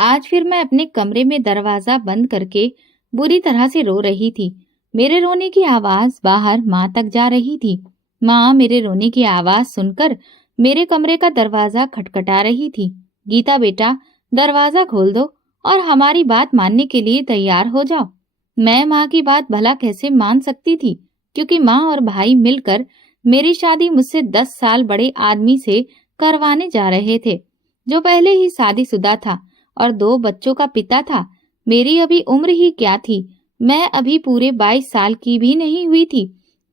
आज फिर मैं अपने कमरे में दरवाजा बंद करके बुरी तरह से रो रही थी। मेरे रोने की आवाज बाहर माँ तक जा रही थी। माँ मेरे रोने की आवाज सुनकर मेरे कमरे का दरवाजा खटखटा रही थी। गीता बेटा, दरवाजा खोल दो और हमारी बात मानने के लिए तैयार हो जाओ। मैं माँ की बात भला कैसे मान सकती थी, क्योंकि माँ और भाई मिलकर मेरी शादी मुझसे 10 साल बड़े आदमी से करवाने जा रहे थे, जो पहले ही शादीशुदा था और 2 बच्चों का पिता था। मेरी अभी उम्र ही क्या थी, मैं अभी पूरे 22 साल की भी नहीं हुई थी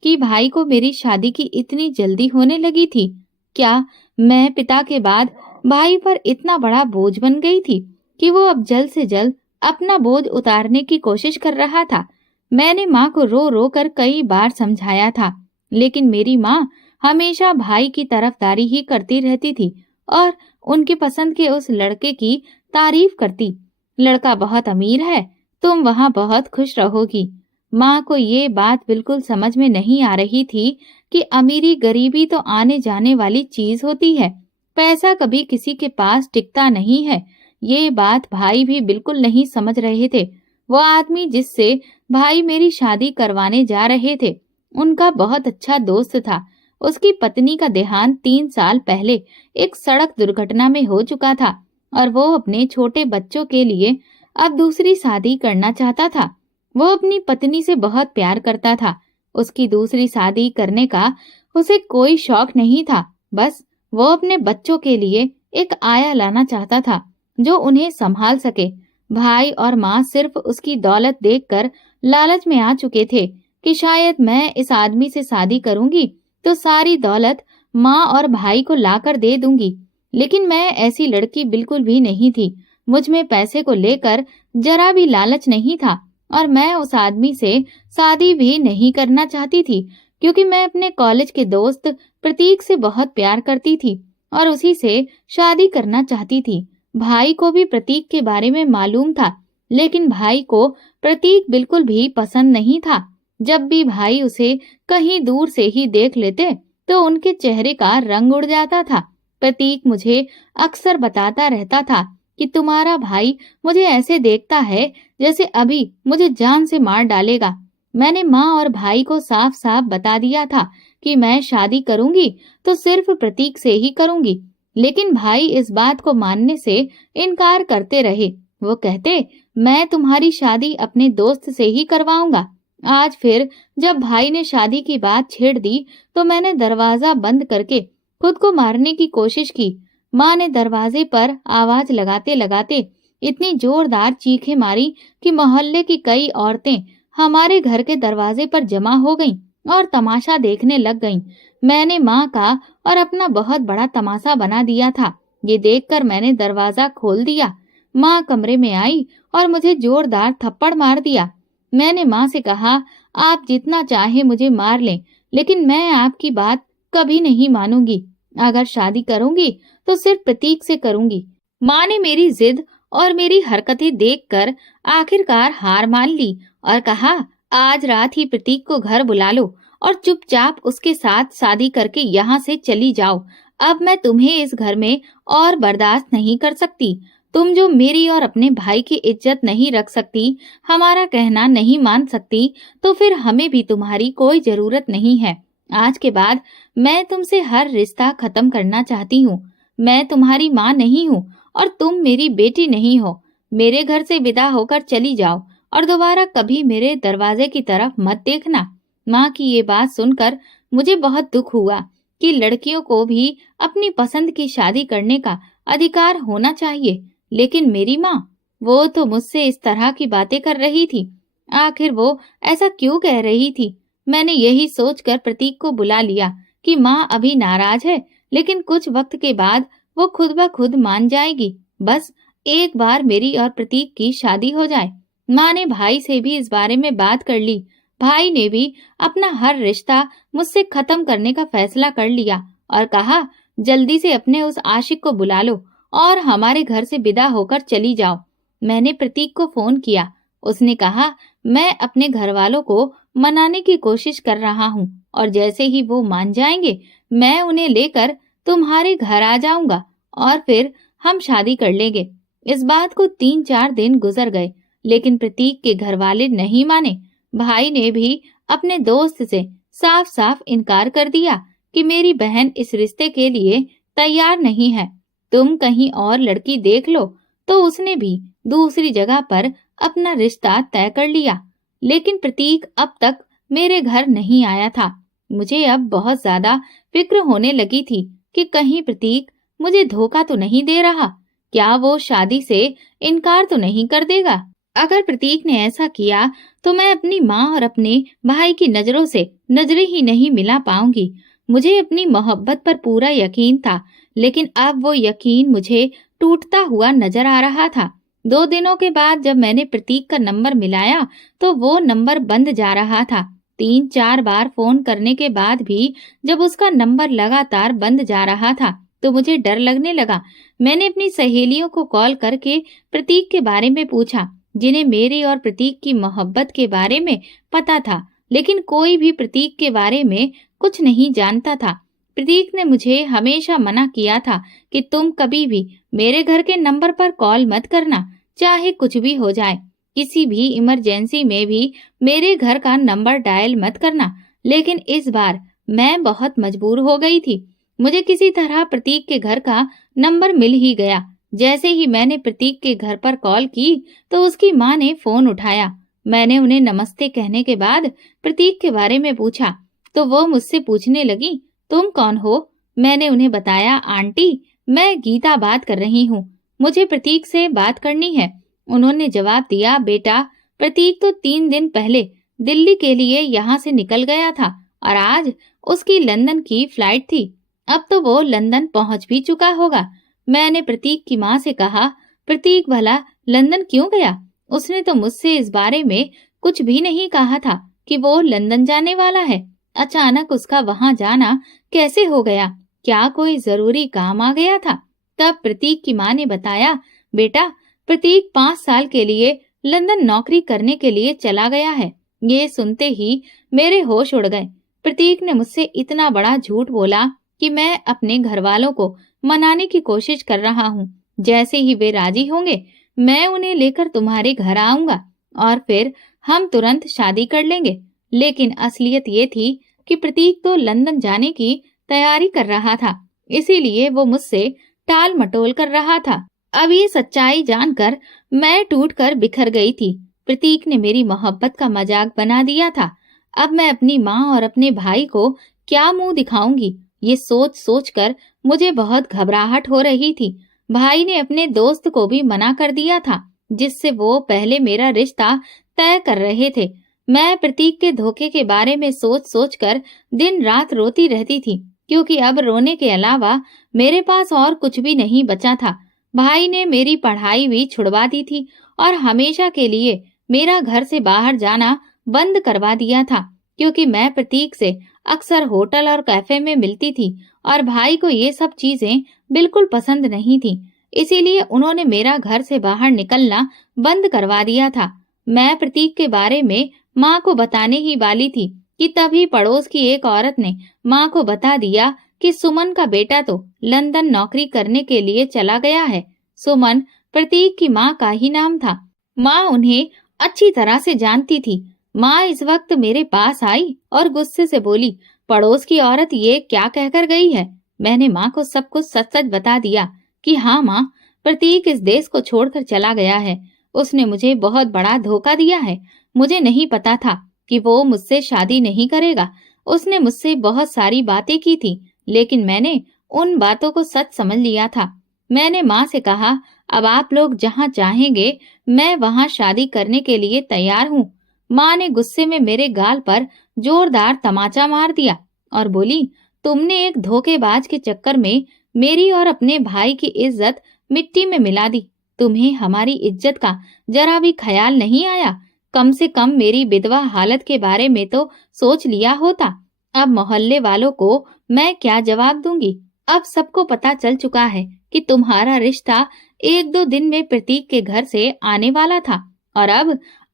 कि भाई को मेरी शादी की इतनी जल्दी होने लगी थी। क्या मैं पिता के बाद भाई पर इतना बड़ा बोझ बन गई थी कि वो अब जल्द से जल्द अपना बोझ उतारने की कोशिश कर रहा था। मैंने माँ को रो रो कर कई बार समझाया था, लेकिन मेरी माँ हमेशा भाई की तरफदारी ही करती रहती थी और उनकी पसंद के उस लड़के की तारीफ करती। लड़का बहुत अमीर है, तुम वहां बहुत खुश रहोगी। माँ को ये बात बिल्कुल समझ में नहीं आ रही थी कि अमीरी गरीबी तो आने जाने वाली चीज होती है, पैसा कभी किसी के पास टिकता नहीं है। ये बात भाई भी बिल्कुल नहीं समझ रहे थे। वो आदमी जिससे भाई मेरी शादी करवाने जा रहे थे, उनका बहुत अच्छा दोस्त था। उसकी पत्नी का देहांत 3 साल पहले एक सड़क दुर्घटना में हो चुका था और वो अपने छोटे बच्चों के लिए अब दूसरी शादी करना चाहता था। वो अपनी पत्नी से बहुत प्यार करता था। उसकी दूसरी शादी करने का उसे कोई शौक नहीं था। बस वो अपने बच्चों के लिए एक आया लाना चाहता था जो उन्हें संभाल सके। भाई और माँ सिर्फ उसकी दौलत देखकर लालच में आ चुके थे कि शायद मैं इस आदमी से शादी करूंगी तो सारी दौलत माँ और भाई को लाकर दे दूंगी। लेकिन मैं ऐसी लड़की बिल्कुल भी नहीं थी। मुझ में पैसे को लेकर जरा भी लालच नहीं था और मैं उस आदमी से शादी भी नहीं करना चाहती थी, क्योंकि मैं अपने कॉलेज के दोस्त प्रतीक से बहुत प्यार करती थी और उसी से शादी करना चाहती थी। भाई को भी प्रतीक के बारे में मालूम था, लेकिन भाई को प्रतीक बिल्कुल भी पसंद नहीं था। जब भी भाई उसे कहीं दूर से ही देख लेते तो उनके चेहरे का रंग उड़ जाता था। प्रतीक मुझे अक्सर बताता रहता था कि तुम्हारा भाई मुझे ऐसे देखता है जैसे अभी मुझे जान से मार डालेगा। मैंने माँ और भाई को साफ साफ बता दिया था कि मैं शादी करूंगी तो सिर्फ प्रतीक से ही करूंगी, लेकिन भाई इस बात को मानने से इनकार करते रहे। वो कहते, मैं तुम्हारी शादी अपने दोस्त से ही करवाऊंगा। आज फिर जब भाई ने शादी की बात छेड़ दी तो मैंने दरवाजा बंद करके खुद को मारने की कोशिश की। माँ ने दरवाजे पर आवाज लगाते लगाते इतनी जोरदार चीखें मारी कि मोहल्ले की कई औरतें हमारे घर के दरवाजे पर जमा हो गईं और तमाशा देखने लग गईं। मैंने माँ का और अपना बहुत बड़ा तमाशा बना दिया था। ये देखकर मैंने दरवाजा खोल दिया। माँ कमरे में आई और मुझे जोरदार थप्पड़ मार दिया। मैंने माँ से कहा, आप जितना चाहे मुझे मार लें, लेकिन मैं आपकी बात कभी नहीं मानूंगी। अगर शादी करूंगी तो सिर्फ प्रतीक से करूंगी। माँ ने मेरी जिद और मेरी हरकतें देखकर आखिरकार हार मान ली और कहा, आज रात ही प्रतीक को घर बुला लो और चुपचाप उसके साथ शादी करके यहाँ से चली जाओ। अब मैं तुम्हें इस घर में और बर्दाश्त नहीं कर सकती। तुम जो मेरी और अपने भाई की इज्जत नहीं रख सकती, हमारा कहना नहीं मान सकती, तो फिर हमें भी तुम्हारी कोई जरूरत नहीं है। आज के बाद मैं तुमसे हर रिश्ता खत्म करना चाहती हूँ। मैं तुम्हारी माँ नहीं हूँ और तुम मेरी बेटी नहीं हो। मेरे घर से विदा होकर चली जाओ और दोबारा कभी मेरे दरवाजे की तरफ मत देखना। माँ की ये बात सुनकर मुझे बहुत दुख हुआ कि लड़कियों को भी अपनी पसंद की शादी करने का अधिकार होना चाहिए, लेकिन मेरी माँ, वो तो मुझसे इस तरह की बातें कर रही थी। आखिर वो ऐसा क्यों कह रही थी? मैंने यही सोचकर प्रतीक को बुला लिया कि माँ अभी नाराज है, लेकिन कुछ वक्त के बाद वो खुद ब खुद मान जाएगी। बस एक बार मेरी और प्रतीक की शादी हो जाए। माँ ने भाई से भी इस बारे में बात कर ली। भाई ने भी अपना हर रिश्ता मुझसे खत्म करने का फैसला कर लिया और कहा, जल्दी से अपने उस आशिक को बुला लो और हमारे घर से विदा होकर चली जाओ। मैंने प्रतीक को फोन किया। उसने कहा, मैं अपने घर वालों को मनाने की कोशिश कर रहा हूँ और जैसे ही वो मान जाएंगे मैं उन्हें लेकर तुम्हारे घर आ जाऊंगा और फिर हम शादी कर लेंगे। इस बात को 3-4 दिन गुजर गए, लेकिन प्रतीक के घर वाले नहीं माने। भाई ने भी अपने दोस्त से साफ साफ इनकार कर दिया कि मेरी बहन इस रिश्ते के लिए तैयार नहीं है, तुम कहीं और लड़की देख लो। तो उसने भी दूसरी जगह पर अपना रिश्ता तय कर लिया। लेकिन प्रतीक अब तक मेरे घर नहीं आया था। मुझे अब बहुत ज्यादा फिक्र होने लगी थी कि कहीं प्रतीक मुझे धोखा तो नहीं दे रहा, क्या वो शादी से इनकार तो नहीं कर देगा। अगर प्रतीक ने ऐसा किया तो मैं अपनी माँ और अपने भाई की नजरों से नजरें ही नहीं मिला पाऊंगी। मुझे अपनी मोहब्बत पर पूरा यकीन था, लेकिन अब वो यकीन मुझे टूटता हुआ नजर आ रहा था। 2 दिनों के बाद जब मैंने प्रतीक का नंबर मिलाया तो वो नंबर बंद जा रहा था। 3-4 बार फोन करने के बाद भी जब उसका नंबर लगातार बंद जा रहा था तो मुझे डर लगने लगा। मैंने अपनी सहेलियों को कॉल करके प्रतीक के बारे में पूछा, जिन्हें मेरी और प्रतीक की मोहब्बत के बारे में पता था, लेकिन कोई भी प्रतीक के बारे में कुछ नहीं जानता था। प्रतीक ने मुझे हमेशा मना किया था कि तुम कभी भी मेरे घर के नंबर पर कॉल मत करना, चाहे कुछ भी हो जाए। किसी भी इमरजेंसी में भी मेरे घर का नंबर डायल मत करना। लेकिन इस बार मैं बहुत मजबूर हो गई थी। मुझे किसी तरह प्रतीक के घर का नंबर मिल ही गया। जैसे ही मैंने प्रतीक के घर पर कॉल की तो उसकी माँ ने फोन उठाया। मैंने उन्हें नमस्ते कहने के बाद प्रतीक के बारे में पूछा तो वो मुझसे पूछने लगी, तुम कौन हो? मैंने उन्हें बताया, आंटी मैं गीता बात कर रही हूँ, मुझे प्रतीक से बात करनी है। उन्होंने जवाब दिया, बेटा प्रतीक तो 3 दिन पहले दिल्ली के लिए यहाँ से निकल गया था और आज उसकी लंदन की फ्लाइट थी। अब तो वो लंदन पहुंच भी चुका होगा। मैंने प्रतीक की माँ से कहा, प्रतीक भला लंदन क्यों गया? उसने तो मुझसे इस बारे में कुछ भी नहीं कहा था कि वो लंदन जाने वाला है। अचानक उसका वहां जाना कैसे हो गया? क्या कोई जरूरी काम आ गया था? तब प्रतीक की माँ ने बताया, बेटा प्रतीक 5 साल के लिए लंदन नौकरी करने के लिए चला गया है। ये सुनते ही मेरे होश उड़ गए। प्रतीक ने मुझसे इतना बड़ा झूठ बोला कि मैं अपने घर वालों को मनाने की कोशिश कर रहा हूँ। जैसे ही वे राजी होंगे मैं उन्हें लेकर तुम्हारे घर आऊंगा और फिर हम तुरंत शादी कर लेंगे। लेकिन असलियत ये थी कि प्रतीक तो लंदन जाने की तैयारी कर रहा था, इसीलिए वो मुझसे टाल मटोल कर रहा था। अब ये सच्चाई जानकर मैं टूटकर बिखर गई थी। प्रतीक ने मेरी मोहब्बत का मजाक बना दिया था। अब मैं अपनी माँ और अपने भाई को क्या मुंह दिखाऊंगी, ये सोच सोच कर मुझे बहुत घबराहट हो रही थी। भाई ने अपने दोस्त को भी मना कर दिया था, जिससे वो पहले मेरा रिश्ता तय कर रहे थे। मैं प्रतीक के धोखे के बारे में सोच सोच कर दिन रात रोती रहती थी, क्योंकि अब रोने के अलावा मेरे पास और कुछ भी नहीं बचा था। भाई ने मेरी पढ़ाई भी छुड़वा दी थी और हमेशा के लिए मेरा घर से बाहर जाना बंद करवा दिया था, क्योंकि मैं प्रतीक से अक्सर होटल और कैफे में मिलती थी और भाई को ये सब चीजें बिल्कुल पसंद नहीं थी। इसीलिए उन्होंने मेरा घर से बाहर निकलना बंद करवा दिया था। मैं प्रतीक के बारे में माँ को बताने ही वाली थी कि तभी पड़ोस की एक औरत ने माँ को बता दिया कि सुमन का बेटा तो लंदन नौकरी करने के लिए चला गया है। सुमन प्रतीक की माँ का ही नाम था। माँ उन्हें अच्छी तरह से जानती थी। माँ इस वक्त मेरे पास आई और गुस्से से बोली, पड़ोस की औरत ये क्या कहकर गई है? मैंने माँ को सब कुछ सच सच बता दिया कि हाँ माँ, प्रतीक इस देश को छोड़कर चला गया है। उसने मुझे बहुत बड़ा धोखा दिया है। मुझे नहीं पता था कि वो मुझसे शादी नहीं करेगा। उसने मुझसे बहुत सारी बातें की थी, लेकिन मैंने उन बातों को सच समझ लिया था। मैंने माँ से कहा, अब आप लोग जहाँ चाहेंगे मैं वहाँ शादी करने के लिए तैयार हूँ। माँ ने गुस्से में मेरे गाल पर जोरदार तमाचा मार दिया और बोली, तुमने एक धोखेबाज के चक्कर में मेरी और अपने भाई की इज्जत मिट्टी में मिला दी। तुम्हें हमारी इज्जत का जरा भी ख्याल नहीं आया। कम से कम मेरी विधवा हालत के बारे में तो सोच लिया होता। अब मोहल्ले वालों को मैं क्या जवाब दूंगी? अब सबको पता चल चुका है कि तुम्हारा रिश्ता 1-2 दिन में प्रतीक के घर से आने वाला था और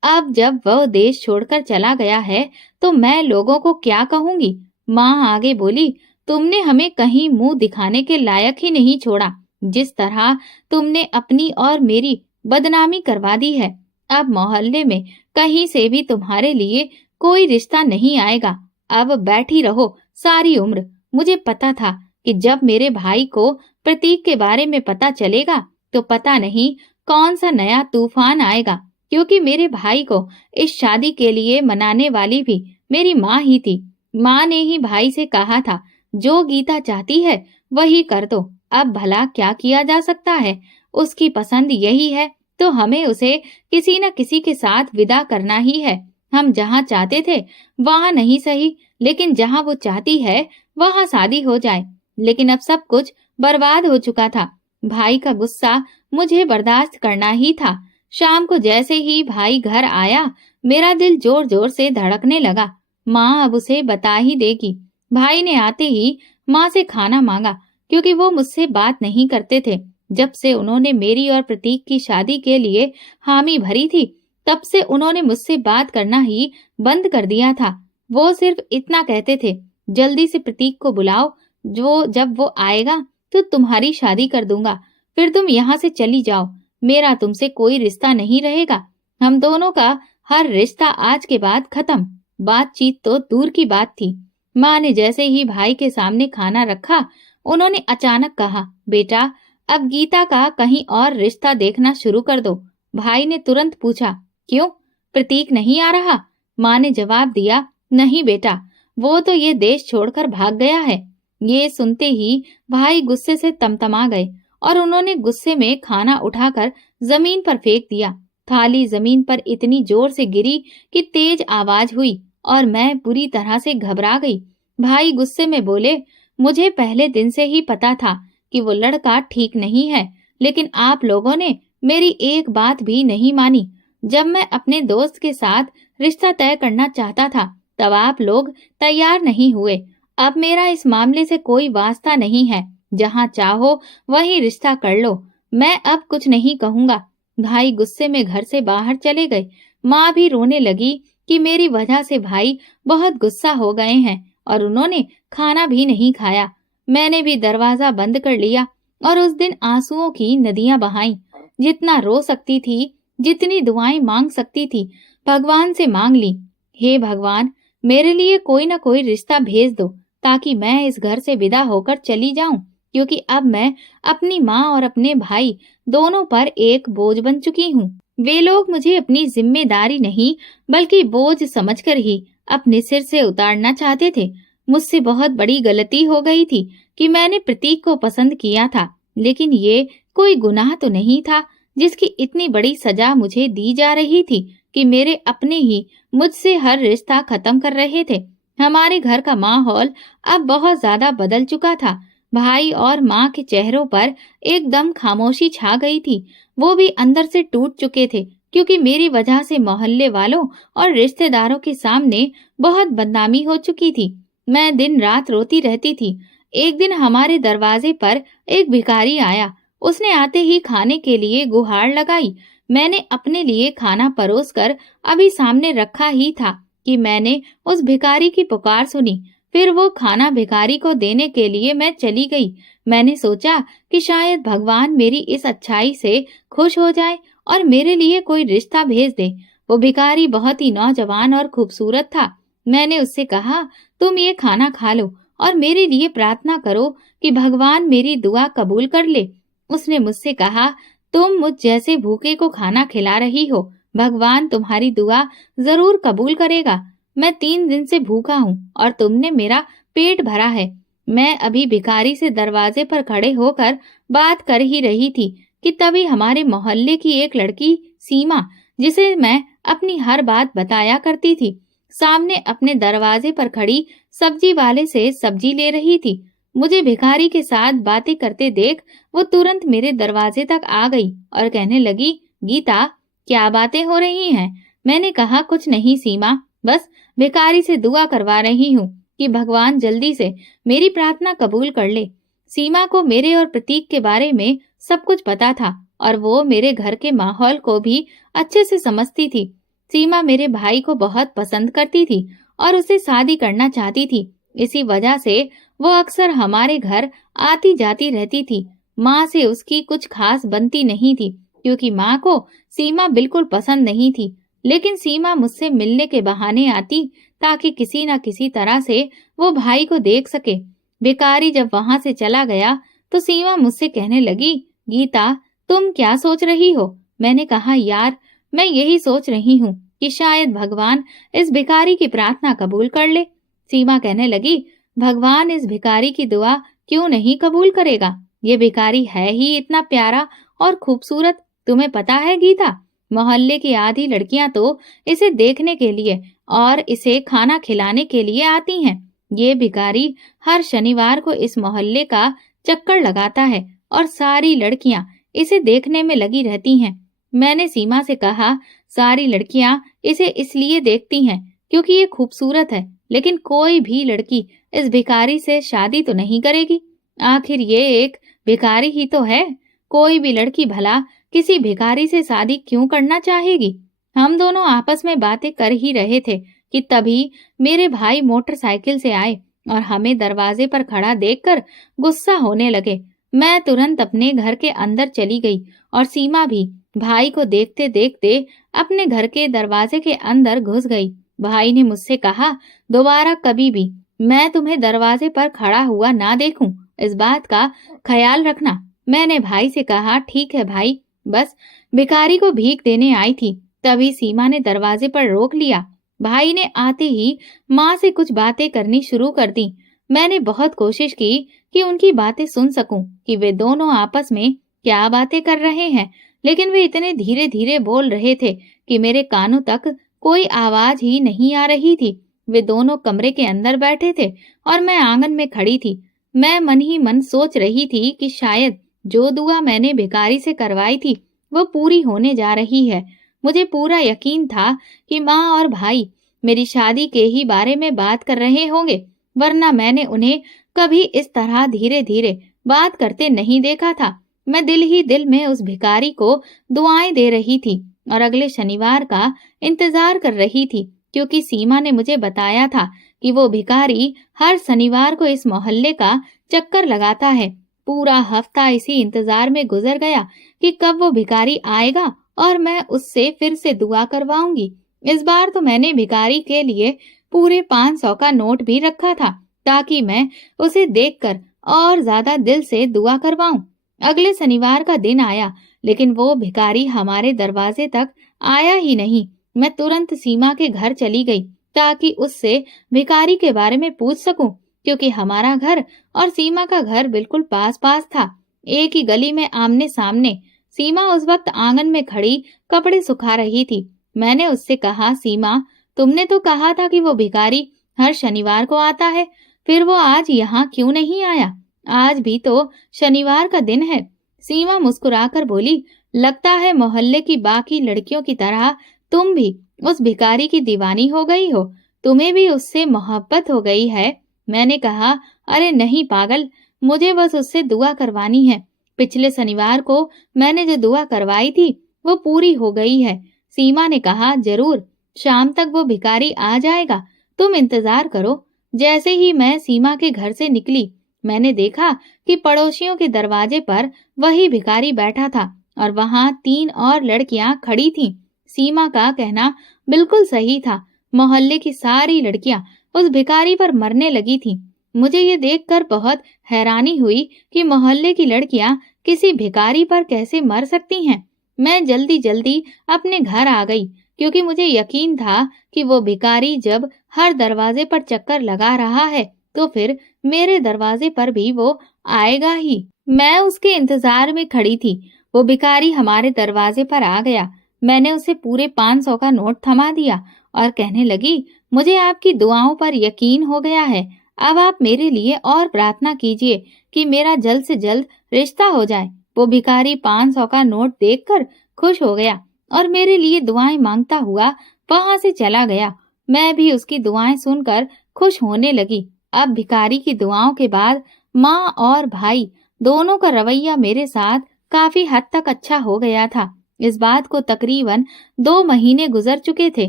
अब जब वह देश छोड़कर चला गया है तो मैं लोगों को क्या कहूंगी? माँ आगे बोली, तुमने हमें कहीं मुंह दिखाने के लायक ही नहीं छोड़ा। जिस तरह तुमने अपनी और मेरी बदनामी करवा दी है, अब मोहल्ले में कहीं से भी तुम्हारे लिए कोई रिश्ता नहीं आएगा। अब बैठी रहो सारी उम्र। मुझे पता था कि जब मेरे भाई को प्रतीक के बारे में पता चलेगा तो पता नहीं कौन सा नया तूफान आएगा, क्योंकि मेरे भाई को इस शादी के लिए मनाने वाली भी मेरी माँ ही थी। माँ ने ही भाई से कहा था, जो गीता चाहती है वही कर दो। अब भला क्या किया जा सकता है? उसकी पसंद यही है तो हमें उसे किसी न किसी के साथ विदा करना ही है। हम जहाँ चाहते थे वहाँ नहीं सही, लेकिन जहाँ वो चाहती है वहाँ शादी हो जाए। लेकिन अब सब कुछ बर्बाद हो चुका था। भाई का गुस्सा मुझे बर्दाश्त करना ही था। शाम को जैसे ही भाई घर आया, मेरा दिल जोर जोर से धड़कने लगा। माँ अब उसे बता ही देगी। भाई ने आते ही माँ से खाना मांगा, क्योंकि वो मुझसे बात नहीं करते थे। जब से उन्होंने मेरी और प्रतीक की शादी के लिए हामी भरी थी, तब से उन्होंने मुझसे बात करना ही बंद कर दिया था। वो सिर्फ इतना कहते थे, जल्दी से प्रतीक को बुलाओ, जो जब वो आएगा तो तुम्हारी शादी कर दूंगा, फिर तुम यहाँ से चली जाओ। मेरा तुमसे कोई रिश्ता नहीं रहेगा। हम दोनों का हर रिश्ता आज के बाद खत्म। बातचीत तो दूर की बात थी। माँ ने जैसे ही भाई के सामने खाना रखा, उन्होंने अचानक कहा, बेटा अब गीता का कहीं और रिश्ता देखना शुरू कर दो। भाई ने तुरंत पूछा, क्यों? प्रतीक नहीं आ रहा? माँ ने जवाब दिया, नहीं बेटा, वो तो ये देश छोड़कर भाग गया है। ये सुनते ही भाई गुस्से से तमतमा गए और उन्होंने गुस्से में खाना उठाकर जमीन पर फेंक दिया। थाली जमीन पर इतनी जोर से गिरी कि तेज आवाज हुई और मैं बुरी तरह से घबरा गई। भाई गुस्से में बोले, मुझे पहले दिन से ही पता था कि वो लड़का ठीक नहीं है, लेकिन आप लोगों ने मेरी एक बात भी नहीं मानी। जब मैं अपने दोस्त के साथ रिश्ता तय करना चाहता था, तब आप लोग तैयार नहीं हुए। अब मेरा इस मामले से कोई वास्ता नहीं है। जहाँ चाहो वही रिश्ता कर लो। मैं अब कुछ नहीं कहूँगा। भाई गुस्से में घर से बाहर चले गए। माँ भी रोने लगी कि मेरी वजह से भाई बहुत गुस्सा हो गए हैं और उन्होंने खाना भी नहीं खाया। मैंने भी दरवाजा बंद कर लिया और उस दिन आंसुओं की नदियां बहाई। जितना रो सकती थी, जितनी दुआएं मांग सकती थी, भगवान से मांग ली। हे भगवान, मेरे लिए कोई न कोई रिश्ता भेज दो, ताकि मैं इस घर से विदा होकर चली जाऊं, क्योंकि अब मैं अपनी माँ और अपने भाई दोनों पर एक बोझ बन चुकी हूँ। वे लोग मुझे अपनी जिम्मेदारी नहीं बल्कि बोझ समझकर ही अपने सिर से उतारना चाहते थे। मुझसे बहुत बड़ी गलती हो गई थी कि मैंने प्रतीक को पसंद किया था, लेकिन ये कोई गुनाह तो नहीं था जिसकी इतनी बड़ी सजा मुझे दी जा रही थी कि मेरे अपने ही मुझसे हर रिश्ता खत्म कर रहे थे। हमारे घर का माहौल अब बहुत ज्यादा बदल चुका था। भाई और माँ के चेहरों पर एकदम खामोशी छा गई थी। वो भी अंदर से टूट चुके थे, क्योंकि मेरी वजह से मोहल्ले वालों और रिश्तेदारों के सामने बहुत बदनामी हो चुकी थी। मैं दिन रात रोती रहती थी। एक दिन हमारे दरवाजे पर एक भिखारी आया। उसने आते ही खाने के लिए गुहार लगाई। मैंने अपने लिए खाना परोसकर अभी सामने रखा ही था कि मैंने उस भिखारी की पुकार सुनी। फिर वो खाना भिखारी को देने के लिए मैं चली गई। मैंने सोचा कि शायद भगवान मेरी इस अच्छाई से खुश हो जाए और मेरे लिए कोई रिश्ता भेज दे। वो भिखारी बहुत ही नौजवान और खूबसूरत था। मैंने उससे कहा, तुम ये खाना खा लो और मेरे लिए प्रार्थना करो कि भगवान मेरी दुआ कबूल कर ले। उसने मुझसे कहा, तुम मुझ जैसे भूखे को खाना खिला रही हो, भगवान तुम्हारी दुआ जरूर कबूल करेगा। मैं 3 दिन से भूखा हूँ और तुमने मेरा पेट भरा है। मैं अभी भिखारी से दरवाजे पर खड़े होकर बात कर ही रही थी कि तभी हमारे मोहल्ले की एक लड़की सीमा, जिसे मैं अपनी हर बात बताया करती थी, सामने अपने दरवाजे पर खड़ी सब्जी वाले से सब्जी ले रही थी। मुझे भिखारी के साथ बातें करते देख वो तुरंत मेरे दरवाजे तक आ गई और कहने लगी, गीता, क्या बातें हो रही हैं? मैंने कहा, कुछ नहीं सीमा, बस भिखारी से दुआ करवा रही हूँ कि भगवान जल्दी से मेरी प्रार्थना कबूल कर ले। सीमा को मेरे और प्रतीक के बारे में सब कुछ पता था और वो मेरे घर के माहौल को भी अच्छे से समझती थी। सीमा मेरे भाई को बहुत पसंद करती थी और उसे शादी करना चाहती थी। इसी वजह से वो अक्सर हमारे घर आती जाती रहती थी। माँ से उसकी कुछ खास बनती नहीं थी, क्योंकि माँ को सीमा बिल्कुल पसंद नहीं थी। लेकिन सीमा मुझसे मिलने के बहाने आती, ताकि किसी न किसी तरह से वो भाई को देख सके। भिखारी जब वहां से चला गया तो सीमा मुझसे कहने लगी, गीता, तुम क्या सोच रही हो? मैंने कहा, यार, मैं यही सोच रही हूँ कि शायद भगवान इस भिखारी की प्रार्थना कबूल कर ले। सीमा कहने लगी, भगवान इस भिखारी की दुआ क्यों नहीं कबूल करेगा? ये भिखारी है ही इतना प्यारा और खूबसूरत। तुम्हें पता है गीता, मोहल्ले की आधी लड़कियां तो इसे देखने के लिए और इसे खाना खिलाने के लिए आती हैं। ये भिखारी हर शनिवार को इस मोहल्ले का चक्कर लगाता है और सारी लड़कियां इसे देखने में लगी रहती हैं। मैंने सीमा से कहा, सारी लड़कियां इसे इसलिए देखती हैं क्योंकि ये खूबसूरत है, लेकिन कोई भी लड़की इस भिखारी से शादी तो नहीं करेगी। आखिर ये एक भिखारी ही तो है। कोई भी लड़की भला किसी भिखारी से शादी क्यों करना चाहेगी? हम दोनों आपस में बातें कर ही रहे थे कि तभी मेरे भाई मोटरसाइकिल से आए और हमें दरवाजे पर खड़ा देखकर गुस्सा होने लगे। मैं तुरंत अपने घर के अंदर चली गई और सीमा भी भाई को देखते देखते अपने घर के दरवाजे के अंदर घुस गई। भाई ने मुझसे कहा, दोबारा कभी भी मैं तुम्हें दरवाजे पर खड़ा हुआ ना देखूं, इस बात का ख्याल रखना। मैंने भाई से कहा, ठीक है भाई, बस भिखारी को भीख देने आई थी। तभी सीमा ने दरवाजे पर रोक लिया। भाई ने आते ही माँ से कुछ बातें करनी शुरू कर दी। मैंने बहुत कोशिश की कि उनकी बातें सुन सकूं कि वे दोनों आपस में क्या बातें कर रहे हैं, लेकिन वे इतने धीरे धीरे बोल रहे थे कि मेरे कानों तक कोई आवाज ही नहीं आ रही थी। वे दोनों कमरे के अंदर बैठे थे और मैं आंगन में खड़ी थी। मैं मन ही मन सोच रही थी कि शायद जो दुआ मैंने भिखारी से करवाई थी वो पूरी होने जा रही है। मुझे पूरा यकीन था कि माँ और भाई मेरी शादी के ही बारे में बात कर रहे होंगे, वरना मैंने उन्हें कभी इस तरह धीरे धीरे बात करते नहीं देखा था। मैं दिल ही दिल में उस भिखारी को दुआएं दे रही थी और अगले शनिवार का इंतजार कर रही थी, क्योंकि सीमा ने मुझे बताया था कि वो भिखारी हर शनिवार को इस मोहल्ले का चक्कर लगाता है। पूरा हफ्ता इसी इंतजार में गुजर गया कि कब वो भिखारी आएगा और मैं उससे फिर से दुआ करवाऊंगी। इस बार तो मैंने भिखारी के लिए पूरे 500 का नोट भी रखा था, ताकि मैं उसे देखकर और ज्यादा दिल से दुआ करवाऊं। अगले शनिवार का दिन आया, लेकिन वो भिखारी हमारे दरवाजे तक आया ही नहीं। मैं तुरंत सीमा के घर चली गई ताकि उससे भिखारी के बारे में पूछ सकूं, क्योंकि हमारा घर और सीमा का घर बिल्कुल पास पास था, एक ही गली में आमने सामने। सीमा उस वक्त आंगन में खड़ी कपड़े सुखा रही थी। मैंने उससे कहा, सीमा, तुमने तो कहा था कि वो भिखारी हर शनिवार को आता है, फिर वो आज यहाँ क्यों नहीं आया? आज भी तो शनिवार का दिन है। सीमा मुस्कुराकर बोली, लगता है मोहल्ले की बाकी लड़कियों की तरह तुम भी उस भिखारी की दीवानी हो गई हो, तुम्हें भी उससे मोहब्बत हो गई है। मैंने कहा, अरे नहीं पागल, मुझे बस उससे दुआ करवानी है। पिछले शनिवार को मैंने जो दुआ करवाई थी वो पूरी हो गई है। सीमा ने कहा, जरूर, शाम तक वो भिखारी आ जाएगा, तुम इंतजार करो। जैसे ही मैं सीमा के घर से निकली, मैंने देखा कि पड़ोसियों के दरवाजे पर वही भिखारी बैठा था और वहां 3 और लड़कियां खड़ी थीं। सीमा का कहना बिल्कुल सही था, मोहल्ले की सारी लड़कियां उस भिखारी पर मरने लगी थीं। मुझे ये देखकर बहुत हैरानी हुई कि मोहल्ले की लड़कियां किसी भिखारी पर कैसे मर सकती हैं। मैं जल्दी जल्दी अपने घर आ गई, क्योंकि मुझे यकीन था कि वो भिखारी जब हर दरवाजे पर चक्कर लगा रहा है तो फिर मेरे दरवाजे पर भी वो आएगा ही। मैं उसके इंतजार में खड़ी थी। वो भिखारी हमारे दरवाजे पर आ गया। मैंने उसे पूरे 500 का नोट थमा दिया और कहने लगी, मुझे आपकी दुआओं पर यकीन हो गया है। अब आप मेरे लिए और प्रार्थना कीजिए कि मेरा जल्द से जल्द रिश्ता हो जाए। वो भिखारी 500 का नोट देखकर खुश हो गया और मेरे लिए दुआएं मांगता हुआ वहां से चला गया। मैं भी उसकी दुआएं सुनकर खुश होने लगी। अब भिखारी की दुआओं के बाद माँ और भाई दोनों का रवैया मेरे साथ काफी हद तक अच्छा हो गया था। इस बात को तकरीबन 2 महीने गुजर चुके थे,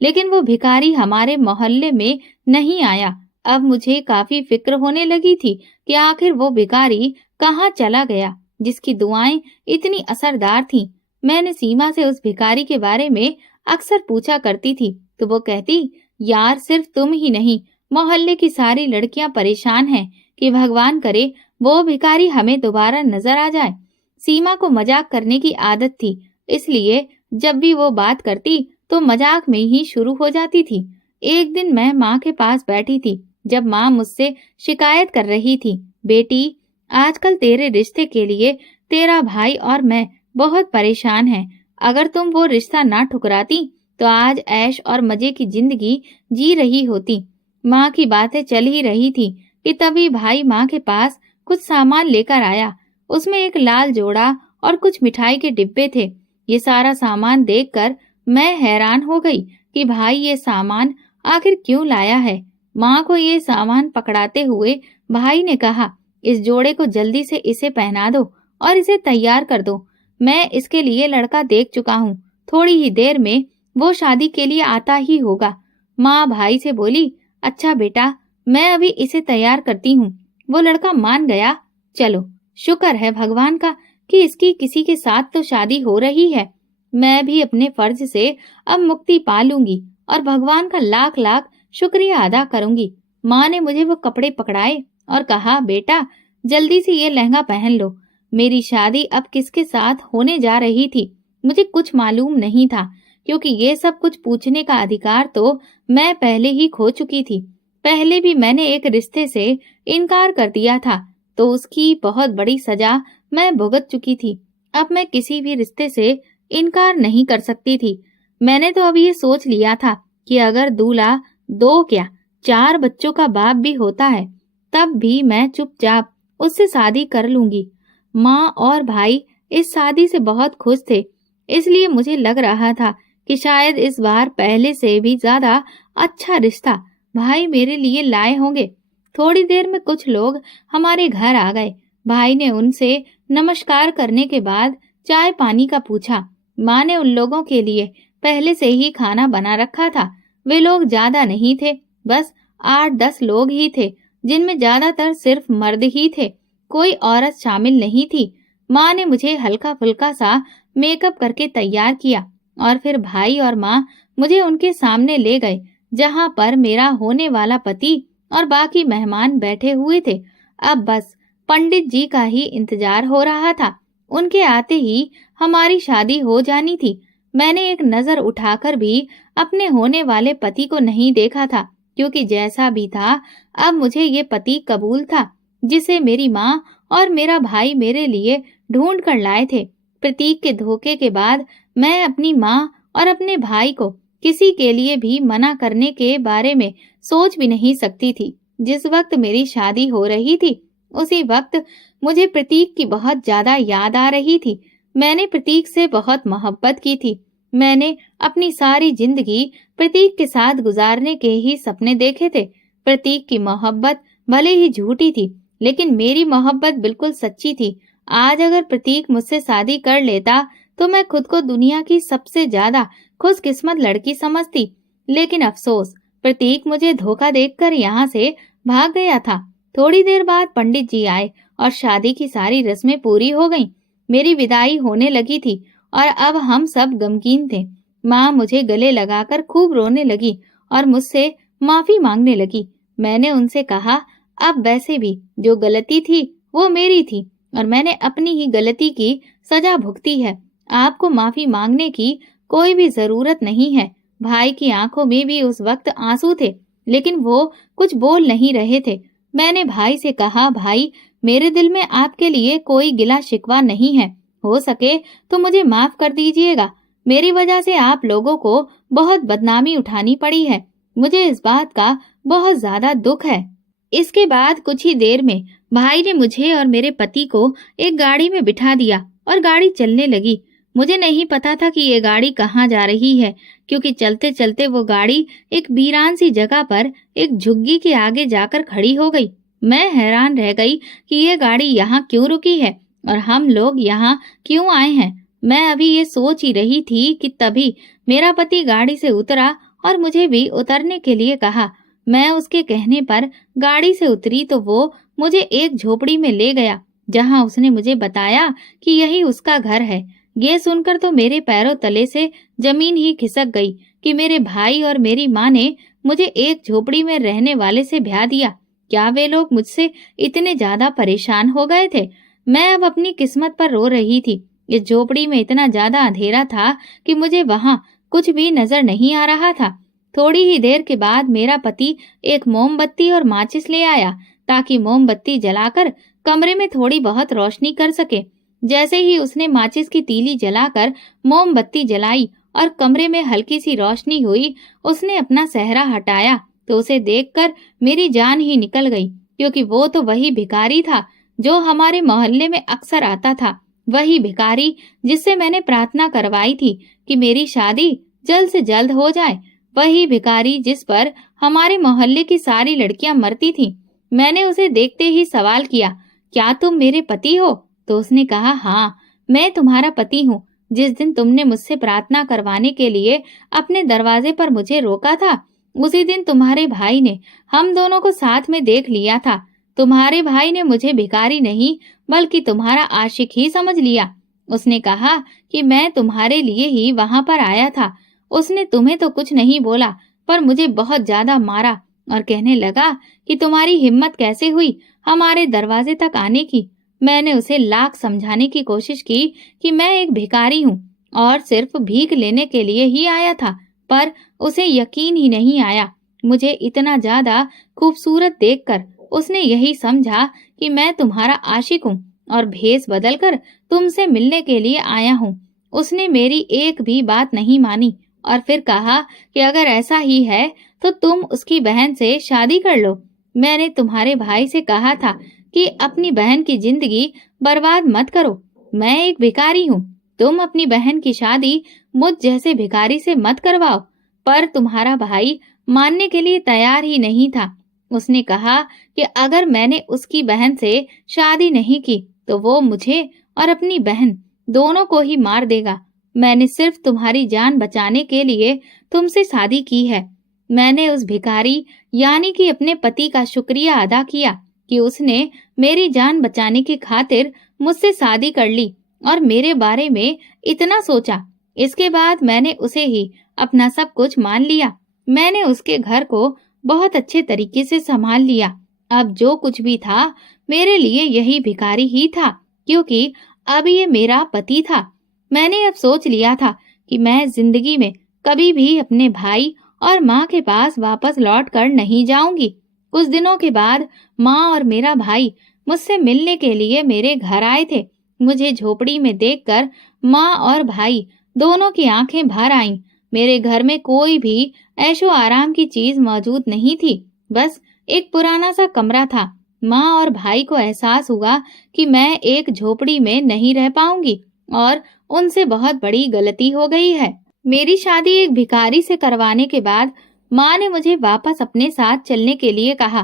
लेकिन वो भिखारी हमारे मोहल्ले में नहीं आया। अब मुझे काफी फिक्र होने लगी थी कि आखिर वो भिखारी कहाँ चला गया। जिसकी दुआएं इतनी असरदार थीं। मैंने सीमा से उस भिखारी के बारे में अक्सर पूछा करती थी तो वो कहती, यार सिर्फ तुम ही नहीं, मोहल्ले की सारी लड़कियां परेशान हैं कि भगवान करे वो भिखारी हमें दोबारा नजर आ जाए। सीमा को मजाक करने की आदत थी, इसलिए जब भी वो बात करती तो मजाक में ही शुरू हो जाती थी। एक दिन मैं माँ के पास बैठी थी जब माँ मुझसे शिकायत कर रही थी, बेटी आजकल तेरे रिश्ते के लिए तेरा भाई और मैं बहुत परेशान हैं। अगर तुम वो रिश्ता ना ठुकराती तो आज ऐश और मजे की जिंदगी जी रही होती। माँ की बातें चल ही रही थी कि तभी भाई माँ के पास कुछ सामान लेकर आया। उसमें एक लाल जोड़ा और कुछ मिठाई के डिब्बे थे। ये सारा सामान देखकर मैं हैरान हो गई कि भाई ये सामान आखिर क्यों लाया है। माँ को ये सामान पकड़ाते हुए भाई ने कहा, इस जोड़े को जल्दी से इसे पहना दो और इसे तैयार कर दो। मैं इसके लिए लड़का देख चुका हूँ, थोड़ी ही देर में वो शादी के लिए आता ही होगा। माँ भाई से बोली, अच्छा बेटा, मैं अभी इसे तैयार करती हूँ। वो लड़का मान गया। चलो, शुक्र है भगवान का कि इसकी किसी के साथ तो शादी हो रही है। मैं भी अपने फर्ज से अब मुक्ति पा लूंगी और भगवान का लाख लाख शुक्रिया अदा करूंगी। माँ ने मुझे वो कपड़े पकड़ाए और कहा, बेटा जल्दी से ये लहंगा पहन लो। मेरी शादी अब किसके साथ होने जा रही थी मुझे कुछ मालूम नहीं था, क्योंकि ये सब कुछ पूछने का अधिकार तो मैं पहले ही खो चुकी थी। पहले भी मैंने एक रिश्ते से इनकार कर दिया था तो उसकी बहुत बड़ी सजा मैं भुगत चुकी थी। अब मैं किसी भी रिश्ते से इनकार नहीं कर सकती थी। मैंने तो अब ये सोच लिया था कि अगर दूल्हा 2 क्या 4 बच्चों का बाप भी होता है तब भी मैं चुपचाप उससे शादी कर लूंगी। माँ और भाई इस शादी से बहुत खुश थे, इसलिए मुझे लग रहा था कि शायद इस बार पहले से भी ज्यादा अच्छा रिश्ता भाई मेरे लिए लाए होंगे। थोड़ी देर में कुछ लोग हमारे घर आ गए। भाई ने उनसे नमस्कार करने के बाद चाय पानी का पूछा। माँ ने उन लोगों के लिए पहले से ही खाना बना रखा था। वे लोग ज्यादा नहीं थे, बस 8-10 लोग ही थे, जिनमें ज्यादातर सिर्फ मर्द ही थे, कोई औरत शामिल नहीं थी। माँ ने मुझे हल्का फुल्का सा मेकअप करके तैयार किया और फिर भाई और माँ मुझे उनके सामने ले गए, जहाँ पर मेरा होने वाला पति और बाकी मेहमान बैठे हुए थे। अब बस पंडित जी का ही इंतजार हो रहा था। उनके आते ही हमारी शादी हो जानी थी। मैंने एक नजर उठाकर भी अपने होने वाले पति को नहीं देखा था, क्योंकि जैसा भी था अब मुझे ये पति कबूल था, जिसे मेरी माँ और मेरा भाई मेरे लिए ढूंढ कर लाए थे। प्रतीक के धोखे के बाद मैं अपनी माँ और अपने भाई को किसी के लिए भी मना करने के बारे में सोच भी नहीं सकती थी। जिस वक्त मेरी शादी हो रही थी उसी वक्त मुझे प्रतीक की बहुत ज्यादा याद आ रही थी। मैंने प्रतीक से बहुत मोहब्बत की थी। मैंने अपनी सारी जिंदगी प्रतीक के साथ गुजारने के ही सपने देखे थे। प्रतीक की मोहब्बत भले ही झूठी थी, लेकिन मेरी मोहब्बत बिल्कुल सच्ची थी। आज अगर प्रतीक मुझसे शादी कर लेता तो मैं खुद को दुनिया की सबसे ज्यादा खुशकिस्मत लड़की समझती। लेकिन अफसोस, प्रतीक मुझे धोखा देकर यहाँ से भाग गया था। थोड़ी देर बाद पंडित जी आए और शादी की सारी रस्में पूरी हो गईं। मेरी विदाई होने लगी थी और अब हम सब गमगीन थे। माँ मुझे गले लगाकर खूब रोने लगी और मुझसे माफी मांगने लगी। मैंने उनसे कहा, अब वैसे भी जो गलती थी वो मेरी थी और मैंने अपनी ही गलती की सजा भुगती है। आपको माफी मांगने की कोई भी जरूरत नहीं है। भाई की आंखों में भी उस वक्त आंसू थे, लेकिन वो कुछ बोल नहीं रहे थे। मैंने भाई से कहा, भाई मेरे दिल में आपके लिए कोई गिला शिकवा नहीं है, हो सके तो मुझे माफ कर दीजिएगा। मेरी वजह से आप लोगों को बहुत बदनामी उठानी पड़ी है। मुझे इस बात का बहुत ज्यादा दुख है। इसके बाद कुछ ही देर में भाई ने मुझे और मेरे पति को एक गाड़ी में बिठा दिया और गाड़ी चलने लगी। मुझे नहीं पता था कि ये गाड़ी कहाँ जा रही है, क्योंकि चलते चलते वो गाड़ी एक वीरान सी जगह पर एक झुग्गी के आगे जाकर खड़ी हो गई। मैं हैरान रह गई कि ये गाड़ी यहाँ क्यों रुकी है और हम लोग यहाँ क्यों आए हैं। मैं अभी ये सोच ही रही थी कि तभी मेरा पति गाड़ी से उतरा और मुझे भी उतरने के लिए कहा। मैं उसके कहने पर गाड़ी से उतरी तो वो मुझे एक झोपड़ी में ले गया। जहां उसने मुझे बताया कि यही उसका घर है। ये सुनकर तो मेरे पैरों तले से जमीन ही खिसक गई कि मेरे भाई और मेरी माँ ने मुझे एक झोपड़ी में रहने वाले से ब्याह दिया। क्या वे लोग मुझसे इतने ज्यादा परेशान हो गए थे? मैं अब अपनी किस्मत पर रो रही थी। इस झोपड़ी में इतना ज्यादा अंधेरा था कि मुझे वहां कुछ भी नजर नहीं आ रहा था। थोड़ी ही देर के बाद मेरा पति एक मोमबत्ती और माचिस ले आया ताकि मोमबत्ती जलाकर कमरे में थोड़ी बहुत रोशनी कर सके। जैसे ही उसने माचिस की तीली जलाकर मोमबत्ती जलाई और कमरे में हल्की सी रोशनी हुई, उसने अपना सेहरा हटाया तो उसे देखकर मेरी जान ही निकल गई, क्योंकि वो तो वही भिखारी था जो हमारे मोहल्ले में अक्सर आता था। वही भिखारी जिससे मैंने प्रार्थना करवाई थी कि मेरी शादी जल्द से जल्द हो जाए। वही भिखारी जिस पर हमारे मोहल्ले की सारी लड़कियां मरती थीं। मैंने उसे देखते ही सवाल किया, क्या तुम मेरे पति हो? तो उसने कहा, हाँ, मैं तुम्हारा पति हूँ। जिस दिन तुमने मुझसे प्रार्थना करवाने के लिए अपने दरवाजे पर मुझे रोका था, उसी दिन तुम्हारे भाई ने हम दोनों को साथ में देख लिया था। तुम्हारे भाई ने मुझे भिखारी नहीं बल्कि तुम्हारा आशिक ही समझ लिया। उसने कहा कि मैं तुम्हारे लिए ही वहां पर आया था। उसने तुम्हें तो कुछ नहीं बोला, पर मुझे बहुत ज्यादा मारा और कहने लगा कि तुम्हारी हिम्मत कैसे हुई हमारे दरवाजे तक आने की। मैंने उसे लाख समझाने की कोशिश की कि मैं एक भिखारी हूँ और सिर्फ भीख लेने के लिए ही आया था, पर उसे यकीन ही नहीं आया। मुझे इतना ज्यादा खूबसूरत देखकर उसने यही समझा कि मैं तुम्हारा आशिक हूँ और भेष बदलकर तुमसे मिलने के लिए आया हूँ। उसने मेरी एक भी बात नहीं मानी और फिर कहा कि अगर ऐसा ही है तो तुम उसकी बहन से शादी कर लो। मैंने तुम्हारे भाई से कहा था कि अपनी बहन की जिंदगी बर्बाद मत करो। मैं एक भिखारी हूँ, तुम अपनी बहन की शादी मुझ जैसे भिखारी से मत करवाओ। पर तुम्हारा भाई मानने के लिए तैयार ही नहीं था। उसने कहा कि अगर मैंने उसकी बहन से शादी नहीं की तो वो मुझे और अपनी बहन दोनों को ही मार देगा। मैंने सिर्फ तुम्हारी जान बचाने के लिए तुमसे शादी की है। मैंने उस भिखारी यानी कि अपने पति का शुक्रिया अदा किया कि उसने मेरी जान बचाने की खातिर मुझसे शादी कर ली और मेरे बारे में इतना सोचा। इसके बाद मैंने उसे ही अपना सब कुछ मान लिया। मैंने उसके घर को बहुत अच्छे तरीके से संभाल लिया। अब जो कुछ भी था मेरे लिए यही भिखारी ही था, क्योंकि अब ये मेरा पति था। मैंने अब सोच लिया था कि मैं जिंदगी में कभी भी अपने भाई और माँ के पास वापस लौट कर नहीं जाऊंगी। कुछ दिनों के बाद माँ और मेरा भाई मुझसे मिलने के लिए मेरे घर आए थे। मुझे झोपड़ी में देखकर माँ और भाई दोनों की आंखें भर आईं। मेरे घर में कोई भी ऐशो आराम की चीज मौजूद नहीं थी, बस एक पुराना सा कमरा था। माँ और भाई को एहसास हुआ कि मैं एक झोपड़ी में नहीं रह पाऊंगी और उनसे बहुत बड़ी गलती हो गई है। मेरी शादी एक भिखारी से करवाने के बाद माँ ने मुझे वापस अपने साथ चलने के लिए कहा।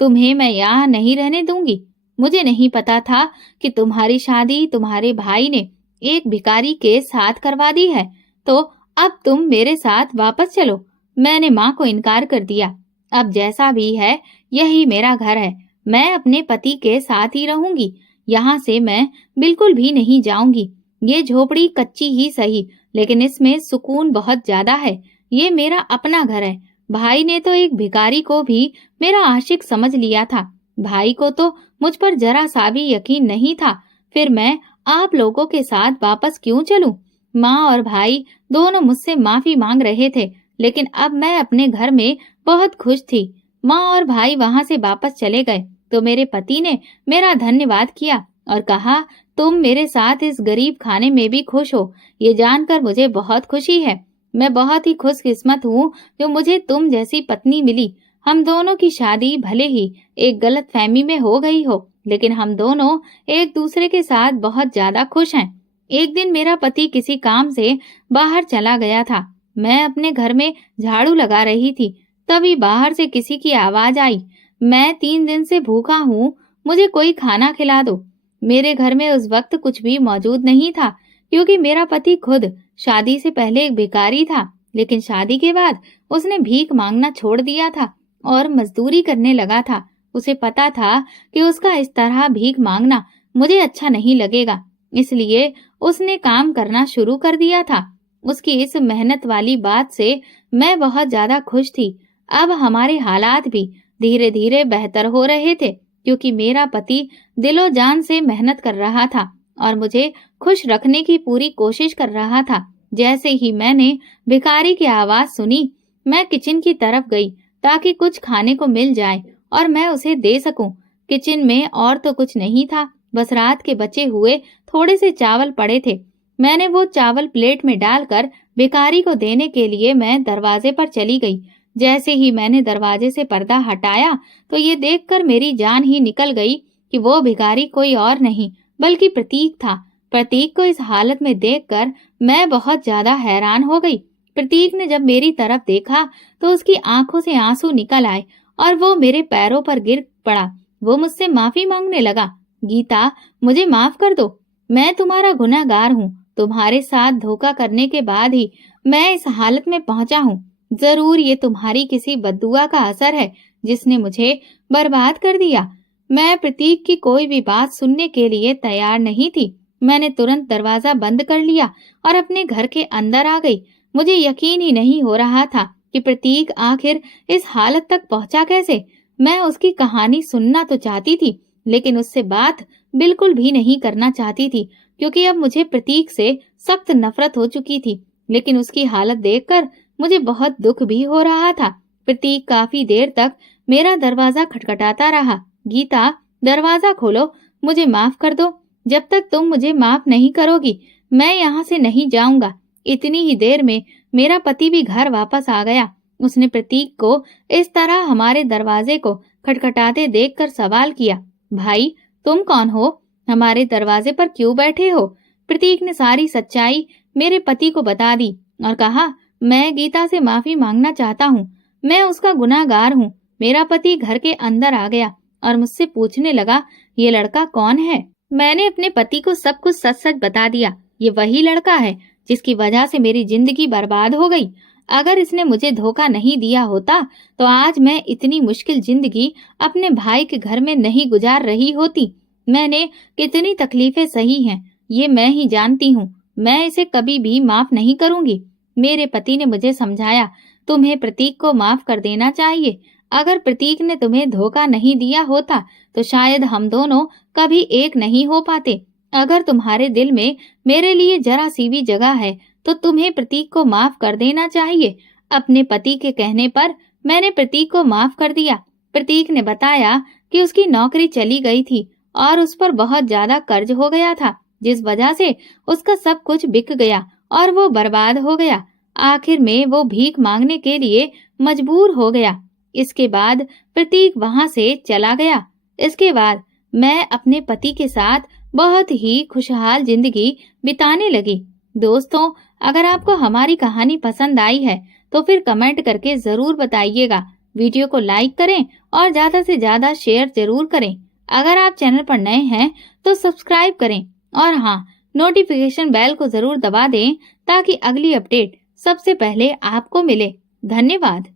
तुम्हें मैं यहाँ नहीं रहने दूंगी। मुझे नहीं पता था कि तुम्हारी शादी तुम्हारे भाई ने एक भिखारी के साथ करवा दी है, तो अब तुम मेरे साथ वापस चलो। मैंने माँ को इनकार कर दिया। अब जैसा भी है यही मेरा घर है, मैं अपने पति के साथ ही रहूंगी। यहाँ से मैं बिल्कुल भी नहीं जाऊंगी। ये झोपड़ी कच्ची ही सही, लेकिन इसमें सुकून बहुत ज्यादा है। ये मेरा अपना घर है। भाई ने तो एक भिखारी को भी मेरा आशिक समझ लिया था। भाई को तो मुझ पर जरा सा भी यकीन नहीं था। फिर मैं आप लोगों के साथ वापस क्यों चलूं? माँ और भाई दोनों मुझसे माफी मांग रहे थे, लेकिन अब मैं अपने घर में बहुत खुश थी। माँ और भाई वहां से वापस चले गए तो मेरे पति ने मेरा धन्यवाद किया और कहा, तुम मेरे साथ इस गरीब खाने में भी खुश हो, ये जानकर मुझे बहुत खुशी है। मैं बहुत ही खुशकिस्मत हूँ जो मुझे तुम जैसी पत्नी मिली। हम दोनों की शादी भले ही एक गलत फहमी में हो गई हो, लेकिन हम दोनों एक दूसरे के साथ बहुत ज्यादा खुश हैं। एक दिन मेरा पति किसी काम से बाहर चला गया था। मैं अपने घर में झाड़ू लगा रही थी, तभी बाहर से किसी की आवाज आई, मैं 3 दिन से भूखा हूँ, मुझे कोई खाना खिला दो। मेरे घर में उस वक्त कुछ भी मौजूद नहीं था, क्योंकि मेरा पति खुद शादी से पहले एक भिखारी था, लेकिन शादी के बाद उसने भीख मांगना छोड़ दिया था और मजदूरी करने लगा था। उसे पता था कि उसका इस तरह भीख मांगना मुझे अच्छा नहीं लगेगा, इसलिए उसने काम करना शुरू कर दिया था। उसकी इस मेहनत वाली बात से मैं बहुत ज्यादा खुश थी। अब हमारे हालात भी धीरे धीरे बेहतर हो रहे थे, क्योंकि मेरा पति दिलो जान से मेहनत कर रहा था और मुझे खुश रखने की पूरी कोशिश कर रहा था। जैसे ही मैंने भिखारी की आवाज सुनी, मैं किचन की तरफ गई ताकि कुछ खाने को मिल जाए और मैं उसे दे सकूं। किचन में और तो कुछ नहीं था, बस रात के बचे हुए थोड़े से चावल पड़े थे। मैंने वो चावल प्लेट में डालकर भिखारी को देने के लिए मैं दरवाजे पर चली गई। जैसे ही मैंने दरवाजे से पर्दा हटाया तो ये देखकर मेरी जान ही निकल गई कि वो भिखारी कोई और नहीं बल्कि प्रतीक था। प्रतीक को इस हालत में देखकर मैं बहुत ज्यादा हैरान हो गई। प्रतीक ने जब मेरी तरफ देखा तो उसकी आंखों से आंसू निकल आए और वो मेरे पैरों पर गिर पड़ा। वो मुझसे माफी मांगने लगा। गीता, मुझे माफ कर दो, मैं तुम्हारा गुनहगार हूँ। तुम्हारे साथ धोखा करने के बाद ही मैं इस हालत में पहुंचा हूँ। जरूर ये तुम्हारी किसी बद्दुआ का असर है जिसने मुझे बर्बाद कर दिया। मैं प्रतीक की कोई भी बात सुनने के लिए तैयार नहीं थी। मैंने तुरंत दरवाजा बंद कर लिया और अपने घर के अंदर आ गई। मुझे यकीन ही नहीं हो रहा था कि प्रतीक आखिर इस हालत तक पहुंचा कैसे। मैं उसकी कहानी सुनना तो चाहती थी, लेकिन उससे बात बिल्कुल भी नहीं करना चाहती थी, क्योंकि अब मुझे प्रतीक से सख्त नफरत हो चुकी थी। लेकिन उसकी हालत देखकर मुझे बहुत दुख भी हो रहा था। प्रतीक काफी देर तक मेरा दरवाजा खटखटाता रहा। गीता, दरवाजा खोलो, मुझे माफ कर दो। जब तक तुम मुझे माफ नहीं करोगी, मैं यहाँ से नहीं जाऊंगा। इतनी ही देर में मेरा पति भी घर वापस आ गया। उसने प्रतीक को इस तरह हमारे दरवाजे को खटखटाते देखकर सवाल किया, भाई, तुम कौन हो? हमारे दरवाजे पर क्यों बैठे हो? प्रतीक ने सारी सच्चाई मेरे पति को बता दी और कहा, मैं गीता से माफी मांगना चाहता हूँ। मैं उसका गुनहगार हूँ। मेरा पति घर के अंदर आ गया और मुझसे पूछने लगा, ये लड़का कौन है? मैंने अपने पति को सब कुछ सच सच बता दिया। ये वही लड़का है जिसकी वजह से मेरी जिंदगी बर्बाद हो गई। अगर इसने मुझे धोखा नहीं दिया होता तो आज मैं इतनी मुश्किल जिंदगी अपने भाई के घर में नहीं गुजार रही होती। मैंने कितनी तकलीफें सही हैं, ये मैं ही जानती हूँ। मैं इसे कभी भी माफ नहीं करूंगी। मेरे पति ने मुझे समझाया, तुम्हें प्रतीक को माफ कर देना चाहिए। अगर प्रतीक ने तुम्हें धोखा नहीं दिया होता तो शायद हम दोनों कभी एक नहीं हो पाते। अगर तुम्हारे दिल में मेरे लिए जरा सी भी जगह है तो तुम्हें प्रतीक को माफ कर देना चाहिए। अपने पति के कहने पर मैंने प्रतीक को माफ कर दिया। प्रतीक ने बताया कि उसकी नौकरी चली गई थी और उस पर बहुत ज्यादा कर्ज हो गया था, जिस वजह से उसका सब कुछ बिक गया और वो बर्बाद हो गया। आखिर में वो भीख मांगने के लिए मजबूर हो गया। इसके बाद प्रतीक वहां से चला गया। इसके बाद मैं अपने पति के साथ बहुत ही खुशहाल जिंदगी बिताने लगी। दोस्तों, अगर आपको हमारी कहानी पसंद आई है तो फिर कमेंट करके जरूर बताइएगा। वीडियो को लाइक करें और ज्यादा से ज्यादा शेयर जरूर करें। अगर आप चैनल पर नए हैं तो सब्सक्राइब करें और हाँ, नोटिफिकेशन बेल को जरूर दबा दें ताकि अगली अपडेट सबसे पहले आपको मिले। धन्यवाद।